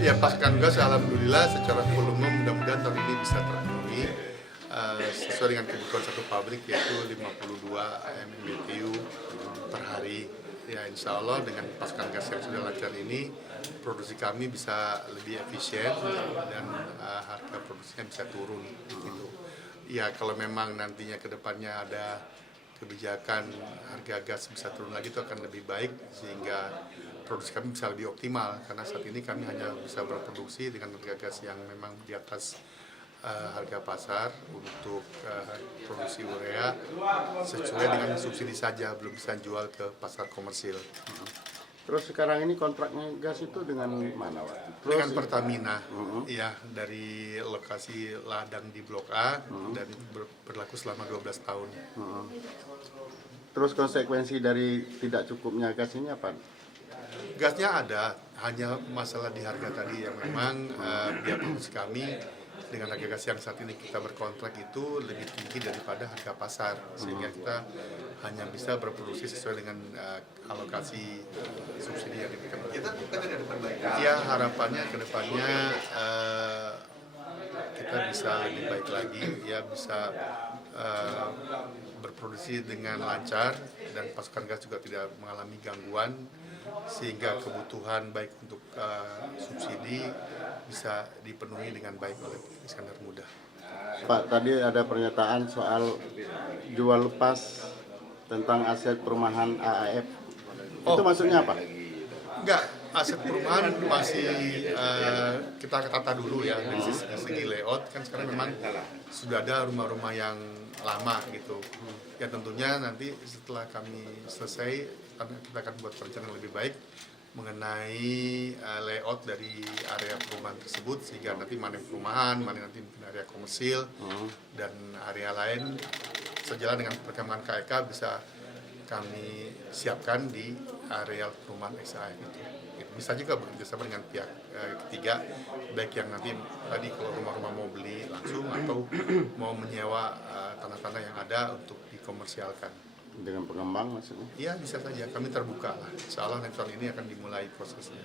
Ya pasokan gas alhamdulillah secara volume mudah-mudahan tahun ini bisa terpenuhi sesuai dengan kebutuhan satu pabrik yaitu 52 MMBTU per hari. Ya insya Allah dengan pasokan gas yang sudah lancar ini produksi kami bisa lebih efisien dan harga produksinya bisa turun. Gitu. Ya kalau memang nantinya ke depannya ada kebijakan harga gas bisa turun lagi itu akan lebih baik sehingga produksi kami bisa lebih optimal karena saat ini kami hanya bisa berproduksi dengan harga gas yang memang di atas harga pasar untuk produksi urea sesuai dengan subsidi saja, belum bisa jual ke pasar komersil. Terus sekarang ini kontraknya gas itu dengan mana, Pak? Dengan Pertamina, ya dari lokasi ladang di Blok A dan berlaku selama 12 tahun. Terus konsekuensi dari tidak cukupnya gas ini apa? Gasnya ada, hanya masalah di harga tadi yang memang biaya produksi kami dengan harga gas yang saat ini kita berkontrak itu lebih tinggi daripada harga pasar sehingga kita hanya bisa berproduksi sesuai dengan alokasi subsidi yang diberikan. Ya harapannya ke depannya kita bisa lebih baik lagi, ya bisa berproduksi dengan lancar dan pasokan gas juga tidak mengalami gangguan sehingga kebutuhan baik untuk subsidi bisa dipenuhi dengan baik oleh Iskandar Muda. Pak, tadi ada pernyataan soal jual lepas tentang aset perumahan AAF. Itu maksudnya apa? Enggak, aset perumahan masih kita tata dulu ya dari segi layout kan sekarang memang sudah ada rumah-rumah yang lama gitu. Ya tentunya nanti setelah kami selesai kita akan buat perencanaan lebih baik mengenai layout dari area perumahan tersebut sehingga nanti mana perumahan, mana nanti mungkin area komersil dan area lain sejalan dengan perkembangan KEK bisa kami siapkan di area perumahan XAF itu. Bisa juga bekerjasama dengan pihak ketiga, baik yang nanti tadi kalau rumah-rumah mau beli langsung atau mau menyewa tanah-tanah yang ada untuk dikomersialkan. Dengan pengembang maksudnya? Iya bisa saja, kami terbuka lah. Insya Allah tahun ini akan dimulai prosesnya.